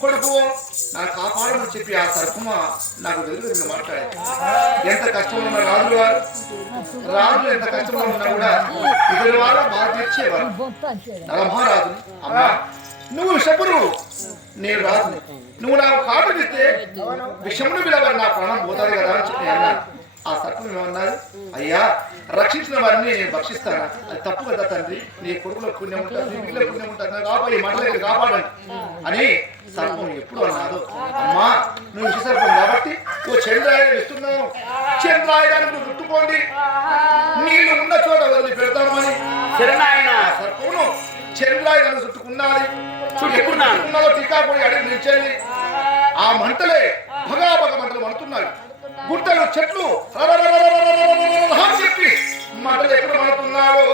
కొడుకు నా కాపాడమని చెప్పి ఆ సర్పమ నాకు ఎదురు మాట్లాడేది ఎంత కష్టంలో ఉన్న రాజులు వారు? రాజులు ఎంత కష్టంలో ఉన్నా కూడా ఇద్దరు వారు బాధ తెచ్చేవారు నరమహారాజు అమ్మా నువ్వు శబురు నేను రాజుని. నువ్వు నాకు కాటు విషమును విలవని నా ప్రాణం పోతాడు కదా అని చెప్పి అన్నాను ఆ సర్పం ఏమన్నారు? అయ్యా రక్షించిన వారిని నేను భక్షిస్తాను. అది తప్పు కదా తండ్రి? నీ కొడుకులో పుణ్యం ఉంటుంది నీ బిడ్డలో పుణ్యం ఉంటుంది. కాపాడి మంటలేదు కాపాడండి. అని సర్పం ఎప్పుడు అన్నాడు? అమ్మా నువ్వు విష సర్పం కాబట్టి ఓ చంద్రాయుడు ఇస్తున్నావు. చంద్రాయుధానికి నువ్వు చుట్టుకోండి నీళ్ళు ఉన్న చోట వదిలి పెడతామని శరణాయన. ఆ సర్పమును చంద్రాయుధాన్ని చుట్టుకున్నది చుట్టుకున్నాను. టీకా పోయి అడిగి నిల్చండి ఆ మంటలే భగాభగ మంటలు మండుతున్నాయి. గుట్టలు చెట్లు. చెప్పి మంటలు ఎక్కడ పడుతున్నారో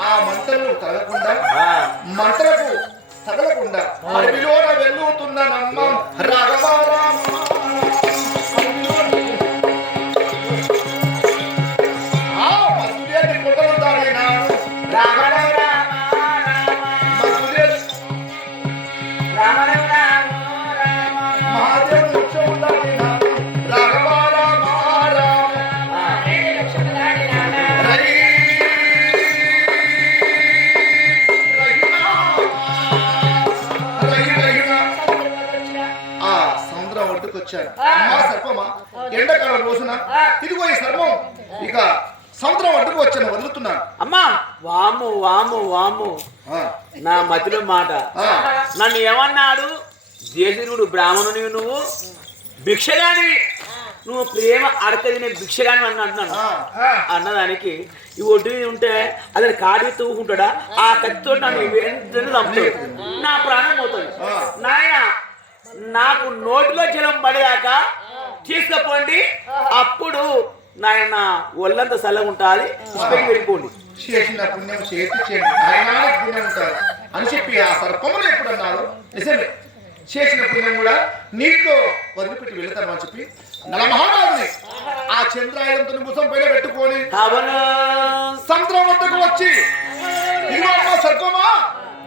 ఆ మంటలు తగలకుండా మంటలకు తగలకుండా అడవిలోన వెళ్ళుతున్న నమ్మం రగమార వచ్చాను అమ్మా సర్పమా? ఎండాకాలం రోజున తిరిగి ఈ సర్పం. ఇక సముద్రం ఒడ్డుకు వచ్చాను వదులుతున్నాను. అమ్మా వాము వాము వాము. నా మతిలో మాట. నన్ను ఏమన్నాడు? దేశరుడు బ్రాహ్మణుని నువ్వు. భిక్షగానివి. నువ్వు ప్రేమ అడకదినే భిక్షగాని అని అంటున్నాను. అన్నదానికి ఈ ఒడ్డు ఉంటే అతని కాడి తవ్వుకుంటాడా ఆ కత్తితో నన్ను నా ప్రాణం పోతుంది. నాయన నాకు నోటిలో జలం పడేదాకా తీసుకుపోండి. అప్పుడు నాయన ఒళ్ళంతా చల్లగా ఉంటుంది వెళ్ళిపోండి. చేసిన పుణ్యం చేతి చేయండి ఆయనానికి పుణ్యం ఉంటారు అని చెప్పి ఆ సర్పములు ఎప్పుడు అన్నారు నిజమే. చేసిన పుణ్యం కూడా నీటిలో వదిలిపెట్టి వెళతాను అని చెప్పి నలమహారాజుని ఆ చంద్రాయుధంతో ముసం పైన పెట్టుకొని సముద్రం వద్దకు వచ్చి ఇదిగో సర్పమా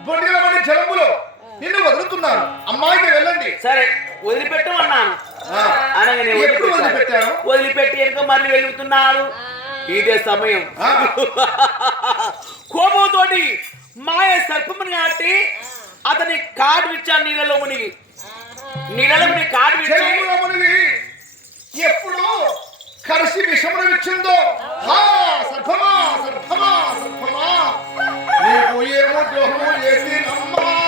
బొండిగల జలములో నిన్ను వదులుతున్నాను అమ్మాయికి వెళ్ళండి. సరే వదిలిపెట్టమన్నాను. అనగానే ఎప్పుడు వదిలిపెట్టాను. వదిలిపెట్టి వెనుక మళ్ళీ వెళ్తున్నాడు ఇదే సమయం. కోపంతోటి మాయ సర్పముని కాబట్టి అతని కాడు ఇచ్చాను నీళ్ళలో మునిగి. నీళ్ళలో మునిగి కాడు మునిగి ఎప్పుడు కలిసి విషమును ఇచ్చిందో హా సర్పమా సర్పమా సర్పమా. నీకు ఏమో ద్రోహము చేసినమ్మా సర్పమా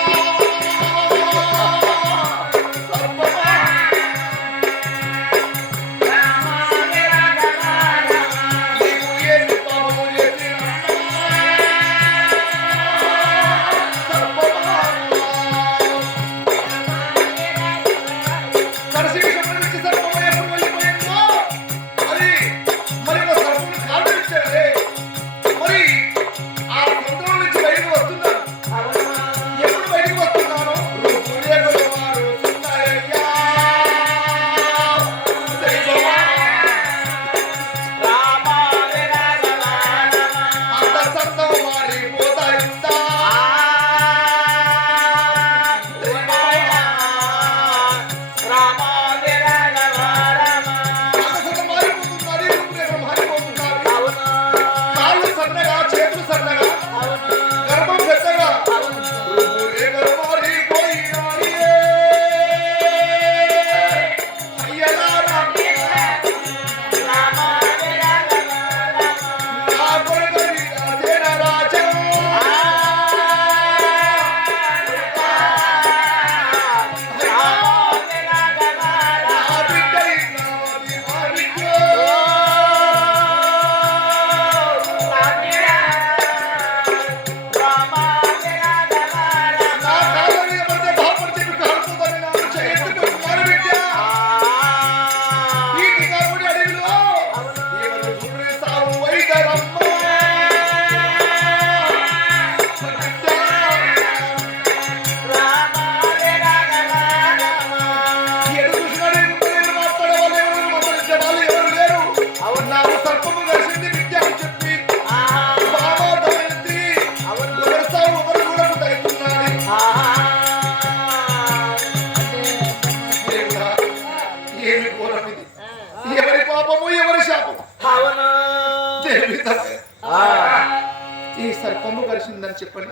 కలిసిందని చెప్పండి.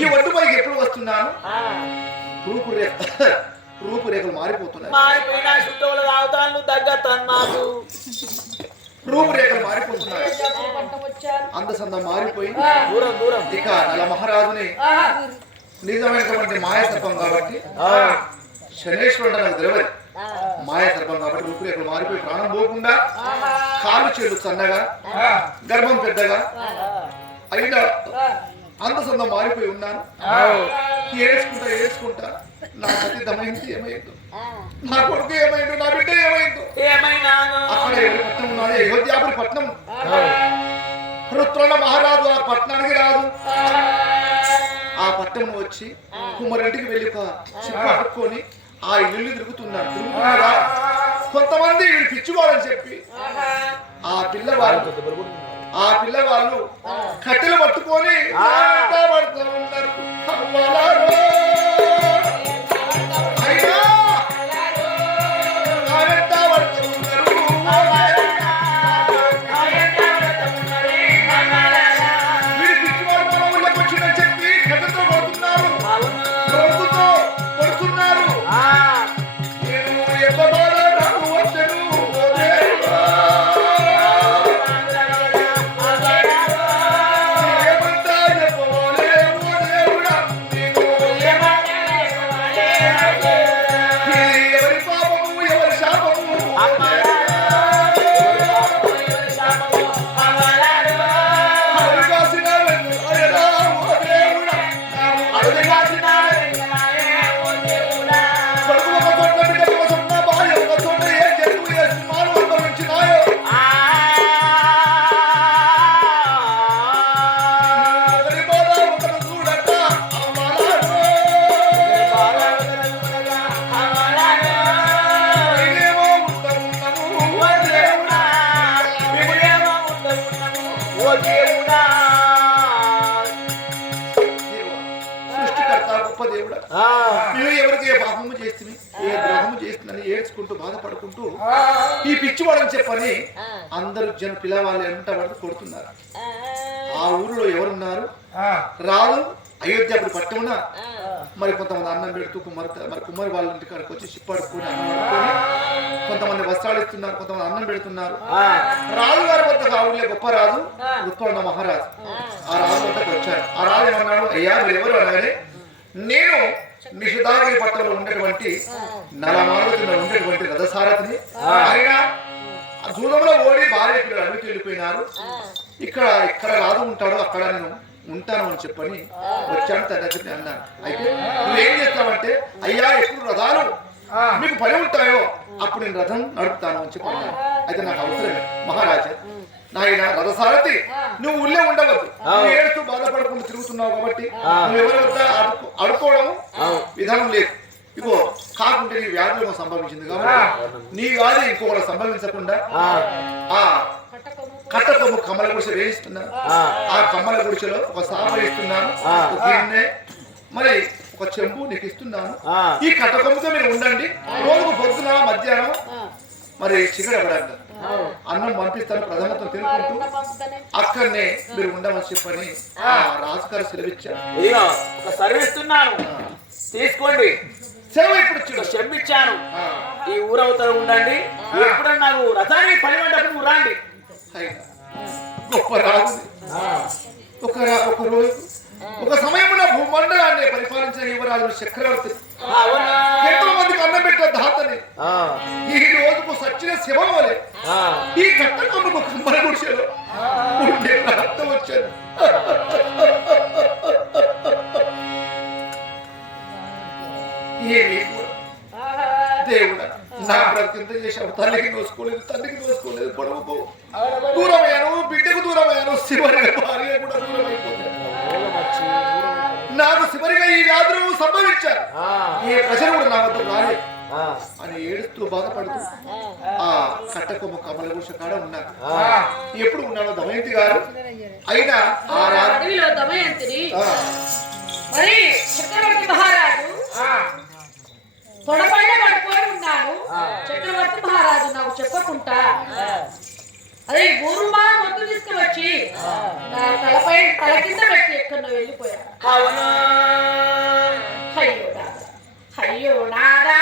ఈ ఒడ్డుపైకి ఎప్పుడు వస్తున్నాను? రూపురేఖ రూపురేఖలు మారిపోతున్నాయి. మారిపోయిన చుట్టూలు తాగుతాను తగ్గతాను నాకు రూపురేఖలు మారిపోతున్నాయి. అందసందం మారిపోయి దూరం దూరం. ఇక నల మహారాజుని నిజమైనటువంటి మాయాసర్పం కాబట్టి శనేశ్వరుడు నాకు తెలియదు. మాయాసర్పం కాబట్టి రూపురేఖలు మారిపోయి ప్రాణం పోకుండా కాలు చేలు సన్నగా గర్భం పెద్దగా అయినా అందసందం మారిపోయి ఉన్నాను. ఏడ్చుకుంటా ఏడ్చుకుంటా నా సతి దమయంతి ఏమైందో? నా కొడుకు ఏమైందో నా బిడ్డ ఏమైందో? అక్కడ పట్నం ఉన్నది? అయోధ్యాపురి పట్నం రుత్రణ మహారాజు ఆ పట్టణానికి రాదు. ఆ పట్టణం వచ్చి కుమ్మరింటికి వెళ్ళి ఒక చిప్ప పట్టుకొని ఆ ఇల్లు తిరుగుతున్నాడు తిరుగుతున్నాడా కొంతమంది వీడు పిచ్చివాడని చెప్పి ఆ పిల్లవాళ్ళు ఆ పిల్లవాళ్ళు కట్టెలు పట్టుకొని పడుతూ ఉన్నారు ఏడ్చుకుంటూ బాధపడుకుంటూ ఈ పిచ్చివాడని చెప్పని అందరూ జన పిల్లవాళ్ళు ఎంత పడుతూ కొడుతున్నారు. ఆ ఊరిలో ఎవరున్నారు? రాదు అయోధ్య పట్టమున మరి కొంతమంది అన్నం పెడుతూ కుమార్ మరి కుమారి వాళ్ళ ఇంటి కాడికి వచ్చి చిప్పడుకొని కొంతమంది వస్త్రాలు ఇస్తున్నారు కొంతమంది అన్నం పెడుతున్నారు. రాజు గారి ఆ ఊళ్ళో గొప్ప రాజు రుత్కొండ మహారాజు. ఆ. రాజు వద్దకు వచ్చాడు. ఆ రాజు ఏమన్నాడు? అయ్యా మీరు ఎవరు అనగానే నేను నిషిదాగిరి పట్టణంలో ఉండేటువంటి నలమారుతిలో ఉండేటువంటి రథసారథిని. ఆయన దూరంలో ఓడి భార్య పిల్లలు అడవికి వెళ్ళిపోయినారు. ఇక్కడ ఇక్కడ రాదు ఉంటాడు అక్కడ నేను ఉంటాను అని చెప్పని వచ్చాను తన దగ్గర అన్నాను అయితే నువ్వేం చేస్తావంటే అయ్యా ఎప్పుడు రథాలు మీకు పని ఉంటాయో అప్పుడు నేను రథం నడుపుతాను అని చెప్పి అన్నాను అయితే నాకు అవసరమే మహారాజా నాయన రథసారథి నువ్వు ఉల్లే ఉండవద్దు. నువ్వు ఏడుస్తూ బాధపడకుండా తిరుగుతున్నావు కాబట్టి నువ్వు ఎవరి వద్ద అడుకో అడుకోవడం విధానం లేదు. ఇగో కాకుంటే నీ వ్యాధి ఏమో సంభవించింది కాబట్టి నీ వ్యాధి ఇంకొకటి సంభవించకుండా ఆ. కట్ట కొమ్ము కమ్మల గుడిసె వేయిస్తున్నాను ఆ. కమ్మల గుడిసెలో ఒక సాప ఇస్తున్నాను ఒక గిన్నె మరి ఒక చెంబు నీకు ఇస్తున్నాను. ఈ కట్ట కొమ్ముతో మీరు ఉండండి. రోజుకు పొద్దున మధ్యాహ్నం మరి చిగడ పడండి అన్నం పంపిస్తాను ప్రధానతో తినుకుంటూ అక్కడనే మీరు ఉండమని చెప్పని రాజుగారు సెలవిచ్చారు. తీసుకోండి. సెలవు ఇప్పుడు ఆ, ఈ ఊరవతల ఉండండి. ఎప్పుడన్నా నాకు రథానికి పని పడ్డప్పుడు రాండి. గొప్ప రాజు. ఒక ఒక రోజు ఒక సమయంలో భూమండలాన్ని పరిపాలించిన యువరాజు చక్రవర్తి. ఎంతో మందికి అన్నం పెట్టిన దాతని. శివం వలె. ఈ కట్ట కొమ్మకు కమ్మల గుడిసెలో ఉండే ప్రాంతం వచ్చాను ఏమీ కూడా. దేవుడా నా బ్రతికింత చేసావు తల్లికి దోసుకోలేదు తండ్రికి దోసుకోలేదు పొడవు దూరమయ్యాను బిడ్డకు దూరమయ్యాను. శివరి భార్య కూడా దూరం నాకు శివరిగా ఈ వ్యాధులు సంభవించారు. ఏ ప్రజలు కూడా నా వద్ద రాలేదు. బాధపడుతూ ఆ కట్టకొమ్మ కమల గుడిసె కాడ ఉన్నారు. ఎప్పుడు ఉన్నాడో దమయంతి గారు? అయినా ఆ అడవిలో దమయంతిని మరి చక్రవర్తి మహారాజు తొడపైన పడుకొని ఉన్నాను. చక్రవర్తి మహారాజు నాకు చెప్పకుండా అదే ఊరు మా మొత్తం తీసుకుని వచ్చి నా తలపై తల కింద పెట్టి ఎక్కడో వెళ్ళిపోయాడు. అవునా అయ్యో నాదా అయ్యో నాదా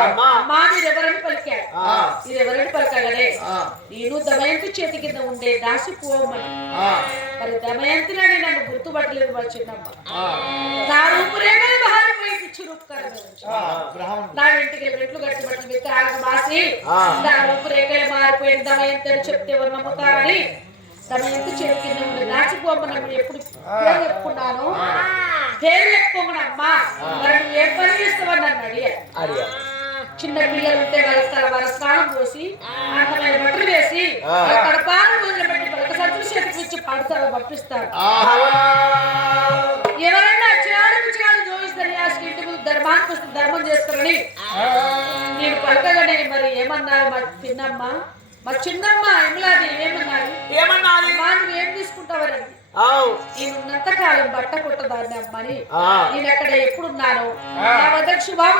అమ్మా. మా మీరు ఎవరని పలికాడు ఆ. ఇది ఎవరని పలకగలే. నేను దమయంతి చేతి కింద ఉండే దాసి పోవమని ఆ, మరి దమయంతినని నన్ను గుర్తుపట్టలేదు మా చిన్నమ్మ. ఆ, నా రూపురేఖలు మారిపోయి పిచ్చి బ్రాహ్మణుడు. నా వెంటికి రెట్లు కట్టి బట్టి వికారం మాసి ఆ. నా రూపురేఖలు మారిపోయిన దమయంతి అని చెప్తే ఎవరు నమ్ముతారని. దమయంతి చేతి కింద ఉండే దాచిపోమని ఎప్పుడు చెప్పుకున్నాను? పేరు అమ్మా మరి నువ్వు ఏం పని చేస్తావని నన్ను అడిగారు. అడిగా. చిన్న పిల్లలు ఉంటే వాళ్ళ వాళ్ళ స్నానం పోసి బట్టలు వేసి ఆ. చేతికి ఇచ్చి పాఠశాల పంపిస్తారు. ఎవరైనా చేయాలని జోయిస్తారు యాస్కి ఇంటి ముందు ధర్మానికి వస్తే ధర్మం చేస్తారని నేను పలకగానే మరి ఏమన్నారు మా చిన్నమ్మ? మా చిన్నమ్మ ఇమ్లాది ఏమన్నారు? ఉన్నంత కాలం బట్ట కొట్టదాన్ని అమ్మని. ఆ. నేను అక్కడ ఎప్పుడున్నాను నా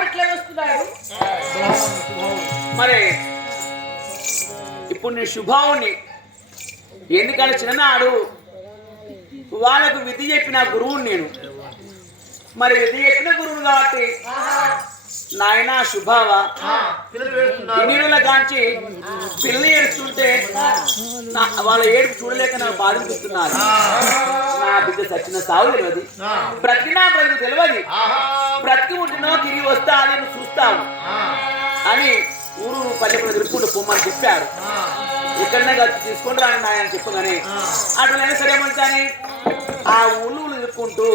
ఎట్లా వస్తున్నాడు? శుభముడు. మరి ఇప్పుడు నేను శుభావుని ఎందుకంటే చిన్ననాడు వాళ్ళకు విధి చెప్పిన గురువుని నేను. మరి విధి చెప్పిన గురువు కాబట్టి నాయన శుభావా. పిల్లలు కాంచి పిల్లి ఏడుస్తుంటే నా- వాళ్ళ ఏడుపు చూడలేక నాకు బాధిస్తున్నారు నా బిడ్డ సచిన సావు తెలియదు. ఆ. బ్రతికినా బ్రతుకు తెలియదు. బ్రతికి ఉంటున్నా తిరిగి వస్తా అని చూస్తావు. అని ఊరు పల్లెప్పుడు తిరుక్కుంటూ పొమ్మని చెప్పాడు ఎక్కడనే తీసుకొని రాని నాయన చెప్పగానే అటులైనా సరే మంచాని ఆ ఊళ్ళు చెప్పుకుంటూ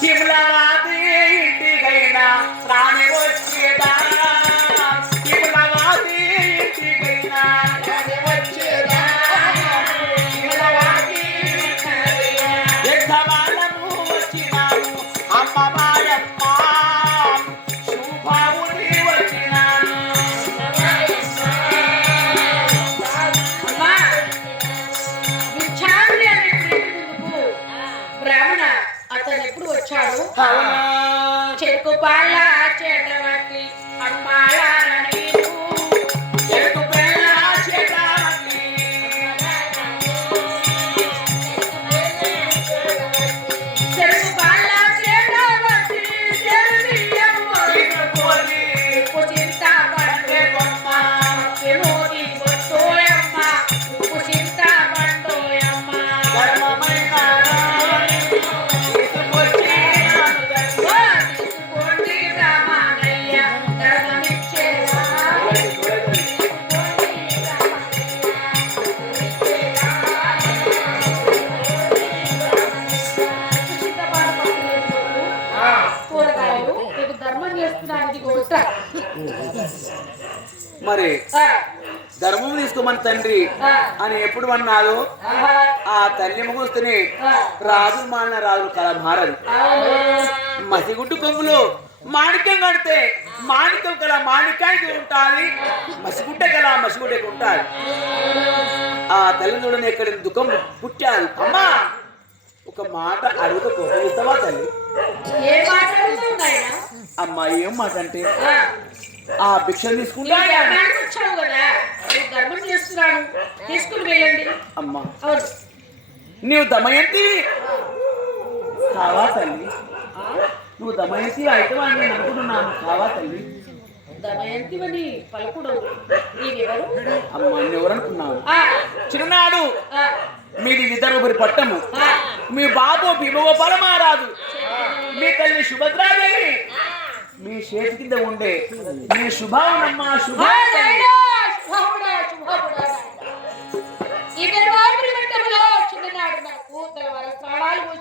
తిరుమలవాది ఇంటికైనా రాని వచ్చేదా? ధర్మం తీసుకోమని తండ్రి అని ఎప్పుడు అన్నాడు? ఆ తల్లి ముగుస్తేనే రాజు మాన రాజు కళ మారదు. మసిగుడ్డు కొమ్ములు మాణిక్యం కడితే మాణిక్యం కల మాణిక్యానికి ఉంటుంది మసిగుడ్డ కల మసిగుడ్డకి ఉంటుంది ఆ తల్లిదండ్రులను ఎక్కడ దుఃఖం పుట్టారు. అమ్మా ఒక మాట అడుగుతూ తల్లి? అమ్మా ఏం మాట అంటే ఆ భిక్ష తీసుకుంటా వచ్చావు కదా చేస్తున్నాను తీసుకుని వెళ్ళండి. అమ్మా. అవును. నీవు దమయంతి కావా తల్లి? నువ్వు దమయంతి అయితే అని నేను అనుకుంటున్నాను. కావా తల్లి? దమయంతివని పలుకుడు. నీవెవరు అమ్మ ఎవరనుకున్నావు ఆ, చిన్ననాడు ఆ, మీది విదర్భురి పట్టము. మీ బాబు భీమగోపాల మహారాజు. మీ తల్లి సుభద్రాదేవి. మీ చేతి కింద ఉండే మీ శుభావనమ్మ శుభ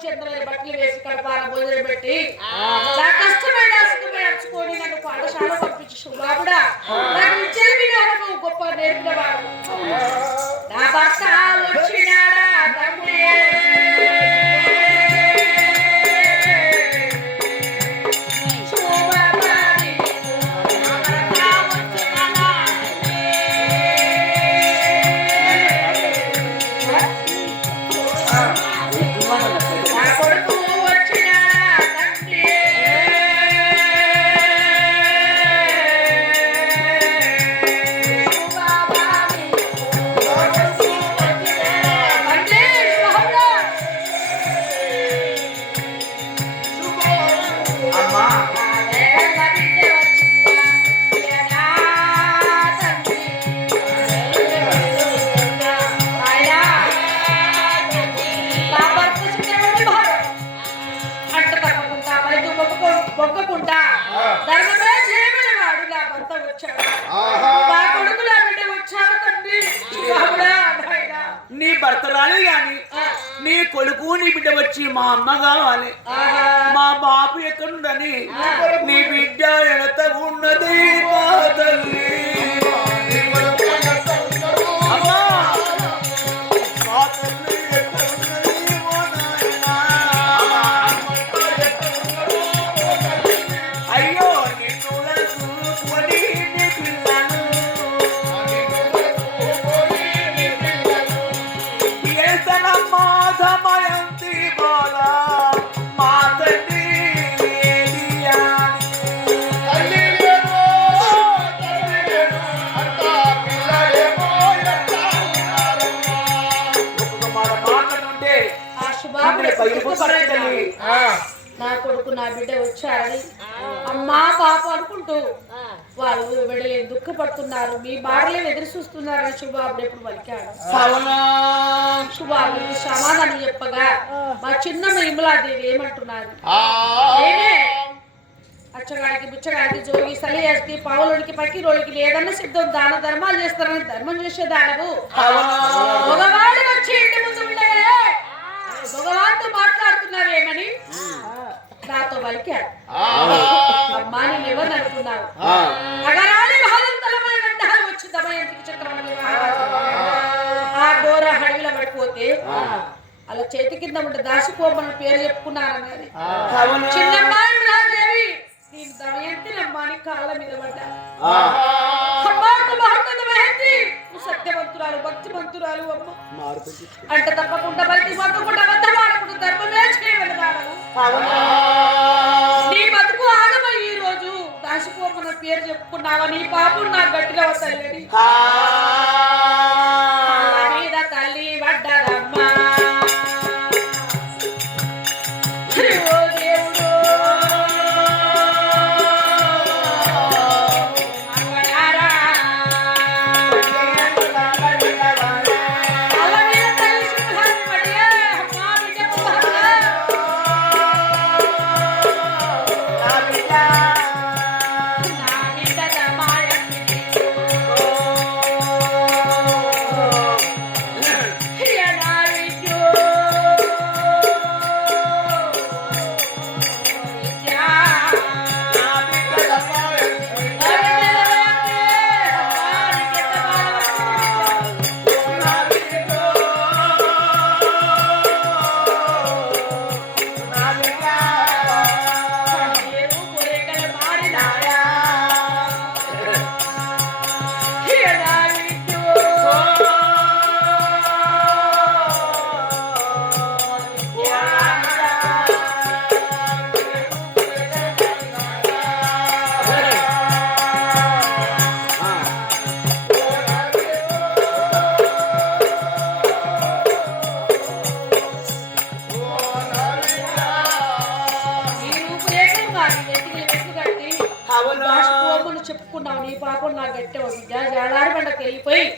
నాకు బట్టలు వేసి కడపాల భోజనం పెట్టి నా కష్టమైన సుఖమే నన్ను పాఠశాల పంపించి శుభాముడా నాకు విద్యల గొప్ప నేర్పినవాడు నా భర్త వచ్చినాడా తమ్ముడే? ఎక్కడుండని నీ నా బిడ్డ వచ్చారని అమ్మా పాప అనుకుంటూ వాళ్ళు వెళ్ళి దుఃఖపడుతున్నారు. మీ బాధలే ఎదురు చూస్తున్నారని శుభాబుడు ఎప్పుడు పలికాడు? శుభాబుడికి సమాధానం చెప్పగా మా చిన్న మిమలాదేవి ఏమంటున్నారు? నేనే అచ్చగాడికి బుచ్చగాడికి జోగి సలియాడికి పావులోడికి పక్కిరోడికి లేదన్న సిద్ధం దాన ధర్మాలు చేస్తారని ధర్మం చేసే దానవు? మగవాడు వచ్చి ఇంటి ముందు ఉండగా మగవాడితో మాట్లాడుతున్నావేమని నాతో పలికాడు అమ్మా నేను ఎవరిని అనుకున్నావు ఆ. అగరాలి వచ్చి దమయంతికి ఘోర అడవిలో పడిపోతే అలా చేతి కింద ఉంటే దాసిపోమని పేరు చెప్పుకున్నారన్నది. అవునా? చిన్నమ్మాయి నేను దమయంతినమ్మాని కాళ్ళ మీద పడ్డా. సత్యవంతురాలు భక్తివంతురాలు అమ్మ. అంటే తప్పకుండా బయటికి పంపకుండా వద్దవాడకుండా ధర్మమే చేయమని వాడవు అవునా? నీ బతుకు ఆగమ ఈ రోజు దాసిపోమన్న పేరు చెప్పుకున్నావా నీ పాపం నా గట్టిగా వస్తాయి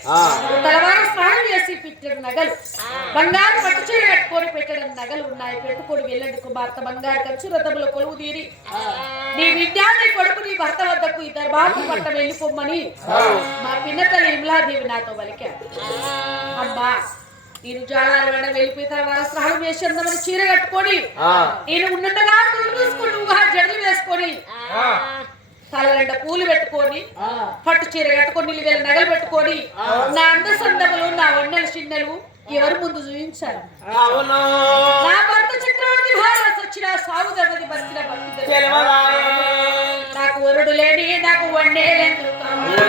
ఆ. తలవారు స్నానం చేసి పెట్టాడు నగలు. బంగారు పట్టు చీర కట్టుకొని పెట్టడం నగలు ఉన్నాయి. పెట్టుకొని వెళ్ళందుకు భర్త బంగారు ఖర్చు రథములో కొలువు తీరి. నీ బిడ్డ నీ కొడుకు నీ భర్త వద్దకు ఇద్దరు బాబు పట్ట వెళ్ళిపోమ్మని మా పిన్నతల్లి ఇమ్లాదేవి నాతో పలికాడు అమ్మా నేను జాడారి బండ వెళ్ళిపోయి తర్వాత స్నానం చేసి అందమని చీర కట్టుకొని ఆ. నేను ఉన్నట్టుగా కళ్ళు మూసుకొని ఊహా జడలు వేసుకొని తల పూలు పెట్టుకొని పట్టు చీర కట్టుకొని నిలువేల నగలు పెట్టుకొని నా అంద సందములు నా వన్నెల చిన్నలు ఎవరు ముందు చూపించారు? అవును. నా భర్త చక్రవర్తి భారత వచ్చిన సాగు దెబ్బతి బతికిన. నాకు వరుడు లేని నాకు వన్నేలెందుకు అయ్యో!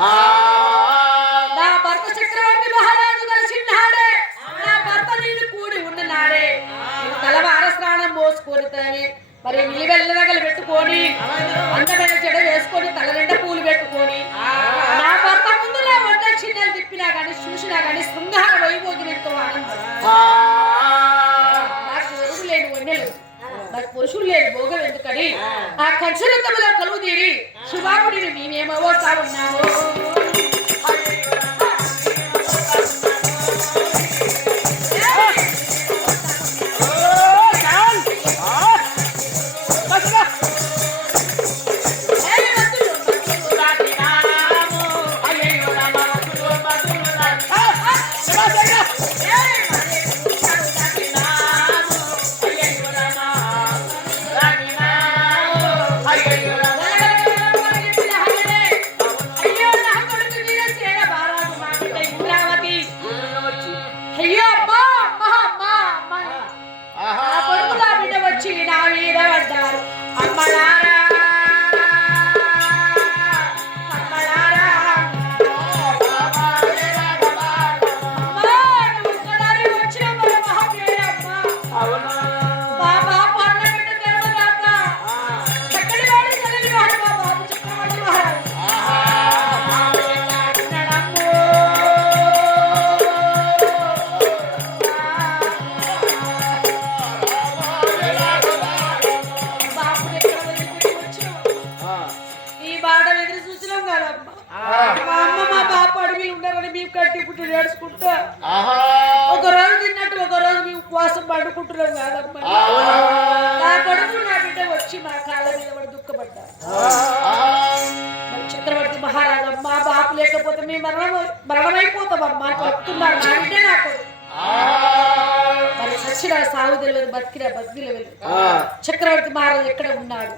నా భర్త చక్రవర్తి మహారాజు కలిసినాడే నా భర్త నేను కూడి ఉన్ననాడే నేను తలవార స్నానం పోసుకొని మరి నిలివెల్ల నగలు పెట్టుకొని అందమైన చెడ వేసుకొని తల నాకు పురుషులు లేని భోగం ఎందుకని ఆ కంచురంతములో కలువు తీరి శుభాముడిని మేమేమో ఉన్నామో ఈ బాట ఎదురు చూసినాం కదమ్మా మా అమ్మ మా బాప అడవిలు ఉన్నారని మేము కట్టి పుట్టి నేర్చుకుంటా ఒక రోజు తిన్నట్టు ఒక రోజు మేము ఉపవాసం పండుకుంటున్నాం కాదమ్మా. నా కొడుకు నా బిడ్డ వచ్చి మా కాళ్ళ మీద పడి దుఃఖపడ్డా చక్రవర్తి మహారాజు మా బాపు లేకపోతే మేము మరణం మరణమైపోతామమ్మా నా బిడ్డే నా కొడుకు. మరి సచ్చిన సాగు తెలియదు బతికిన బతికి తెలియదు చక్రవర్తి మహారాజు ఎక్కడ ఉన్నాడు?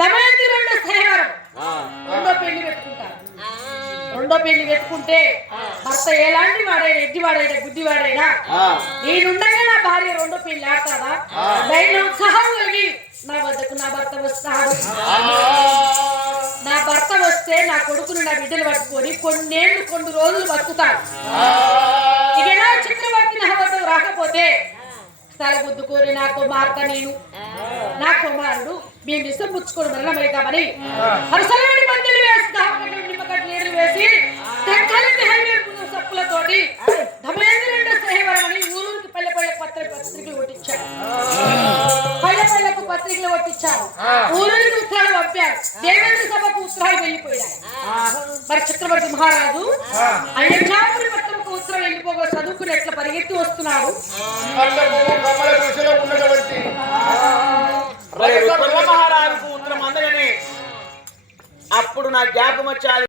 దమయంతి రెండో స్నేహారం రెండో పెళ్ళి పెట్టుకుంటారు. రెండో పెళ్ళి పెట్టుకుంటే భర్త ఎలాంటి వాడైనా ఎడ్డివాడైనా గుడ్డివాడైనా నేనుండగా నా భార్య రెండో పెళ్ళి ఆడతాదా ధైర్యం ఉత్సాహం కలిగి నా వద్దకు నా భర్త వస్తాడు. నా భర్త వస్తే నా కొడుకును నా బిడ్డలు పట్టుకొని కొన్నేళ్ళు కొన్ని రోజులు బతుకుతాడు. ఇక నా చక్రవర్తి నా వద్దకు రాకపోతే తల గుద్దుకొని నా కుమార్తె నేను నా కుమారుడు మేము ఇష్టం పుచ్చుకొని మరణమవుతామని హర్షలేని మందులు వేసి దాపకట్లు నిమ్మకట్లు నీళ్ళు వేసి సప్పులతోటి ధమేంద్ర రెండో సహవరమని ఊరూరికి పల్లె పల్లె పత్ర పత్రికలు కొట్టించాడు. పల్లె పల్లెకు పత్రికలు కొట్టించారు. ఊరికి ఉత్తరాలు పంపారు. దేవేంద్ర సభకు ఉత్తరాలు వెళ్ళిపోయాయి. మరి చక్రవర్తి మహారాజు అయోధ్యాపురి పట్టణకు ఉత్తరం వెళ్ళిపోగా చదువుకుని ఎట్లా పరిగెత్తి వస్తున్నాడు? ఉన్నటువంటి మహారాజుకు ఉత్తరం అందగానే. అప్పుడు నా జ్ఞాపకం వచ్చాలి